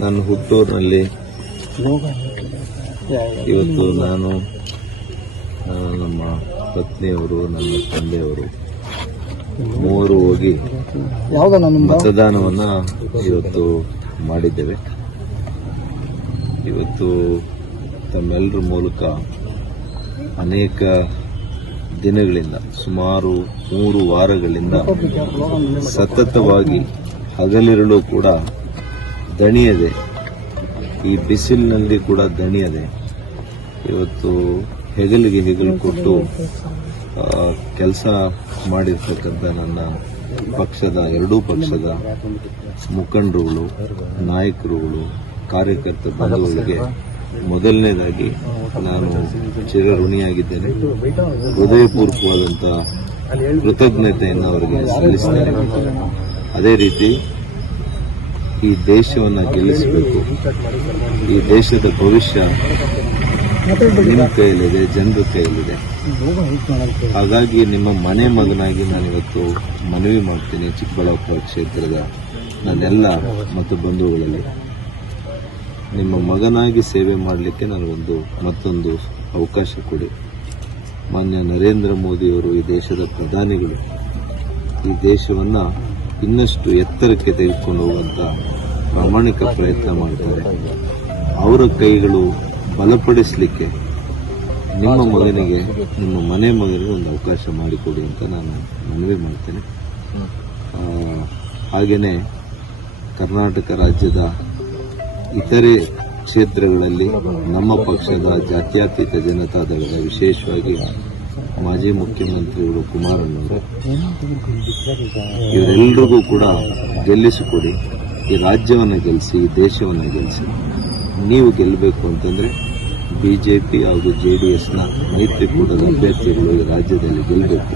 ನನ್ನ ಹುಟ್ಟೂರಿನಲ್ಲಿ ಇವತ್ತು ನಾನು ನಮ್ಮ ಪತ್ನಿಯವರು, ನನ್ನ ತಂದೆಯವರು ಮೂವರು ಹೋಗಿ ಮತದಾನವನ್ನು ಇವತ್ತು ಮಾಡಿದ್ದೇವೆ. ಇವತ್ತು ತಮ್ಮೆಲ್ಲರ ಮೂಲಕ ಅನೇಕ ದಿನಗಳಿಂದ, ಸುಮಾರು 3 ವಾರಗಳಿಂದ ಸತತವಾಗಿ ಹಗಲಿರುಳು ಕೂಡ ದಣಿಯದೆ, ಈ ಬಿಸಿಲಿನಲ್ಲಿ ಕೂಡ ದಣಿಯದೆ ಇವತ್ತು ಹೆಗಲಿಗೆ ಹೆಗಲು ಕೊಟ್ಟು ಕೆಲಸ ಮಾಡಿರ್ತಕ್ಕಂಥ ನನ್ನ ಪಕ್ಷದ, ಎರಡೂ ಪಕ್ಷದ ಮುಖಂಡರುಗಳು, ನಾಯಕರುಗಳು, ಕಾರ್ಯಕರ್ತ ಬಂಧುಗಳಿಗೆ ಮೊದಲನೇದಾಗಿ ನಾನು ಚಿರಋಣಿಯಾಗಿದ್ದೇನೆ. ಹೃದಯಪೂರ್ವಕವಾದಂಥ ಕೃತಜ್ಞತೆಯನ್ನು ಅವರಿಗೆ ಸಲ್ಲಿಸ್ತೇನೆ. ಅದೇ ರೀತಿ ಈ ದೇಶವನ್ನು ಗೆಲ್ಲಿಸಬೇಕು. ಈ ದೇಶದ ಭವಿಷ್ಯ ನಿಮ್ಮ ಕೈಯಲ್ಲಿದೆ, ಜನರ ಕೈಯಲ್ಲಿದೆ. ಹಾಗಾಗಿ ನಿಮ್ಮ ಮನೆ ಮಗನಾಗಿ ನಾನಿವತ್ತು ಮನವಿ ಮಾಡ್ತೀನಿ, ಚಿಕ್ಕಬಳ್ಳಾಪುರ ಕ್ಷೇತ್ರದ ನನ್ನೆಲ್ಲ ಮತ್ತು ಬಂಧುಗಳಲ್ಲಿ ನಿಮ್ಮ ಮಗನಾಗಿ ಸೇವೆ ಮಾಡಲಿಕ್ಕೆ ನನಗೊಂದು ಮತ್ತೊಂದು ಅವಕಾಶ ಕೊಡಿ. ಮಾನ್ಯ ನರೇಂದ್ರ ಮೋದಿಯವರು ಈ ದೇಶದ ಪ್ರಧಾನಿಗಳು ಈ ದೇಶವನ್ನು ಇನ್ನಷ್ಟು ಎತ್ತರಕ್ಕೆ ತೆಗೆದುಕೊಂಡು ಹೋಗುವಂಥ ಪ್ರಾಮಾಣಿಕ ಪ್ರಯತ್ನ ಮಾಡ್ತಾರೆ. ಅವರ ಕೈಗಳು ಬಲಪಡಿಸಲಿಕ್ಕೆ ನಿಮ್ಮ ಮಗನಿಗೆ, ನಿಮ್ಮ ಮನೆ ಮಗನಿಗೆ ಒಂದು ಅವಕಾಶ ಮಾಡಿಕೊಡಿ ಅಂತ ನಾನು ಮನವಿ ಮಾಡ್ತೇನೆ. ಹಾಗೆಯೇ ಕರ್ನಾಟಕ ರಾಜ್ಯದ ಇತರೆ ಕ್ಷೇತ್ರಗಳಲ್ಲಿ ನಮ್ಮ ಪಕ್ಷದ ಜಾತ್ಯತೀತ ಜನತಾದಳದ, ವಿಶೇಷವಾಗಿ ಮಾಜಿ ಮುಖ್ಯಮಂತ್ರಿಗಳು ಕುಮಾರಣ್ಣವರು, ಇವರೆಲ್ಲರಿಗೂ ಕೂಡ ಗೆಲ್ಲಿಸಿಕೊಡಿ. ಈ ರಾಜ್ಯವನ್ನು ಗೆಲ್ಲಿಸಿ, ಈ ದೇಶವನ್ನು ಗೆಲ್ಲಿಸಿ. ನೀವು ಗೆಲ್ಲಬೇಕು ಅಂತಂದ್ರೆ ಬಿಜೆಪಿ ಹಾಗೂ ಜೆಡಿಎಸ್ನ ಮೈತ್ರಿಕೂಟದ ಅಭ್ಯರ್ಥಿಗಳು ಈ ರಾಜ್ಯದಲ್ಲಿ ಗೆಲ್ಲಬೇಕು.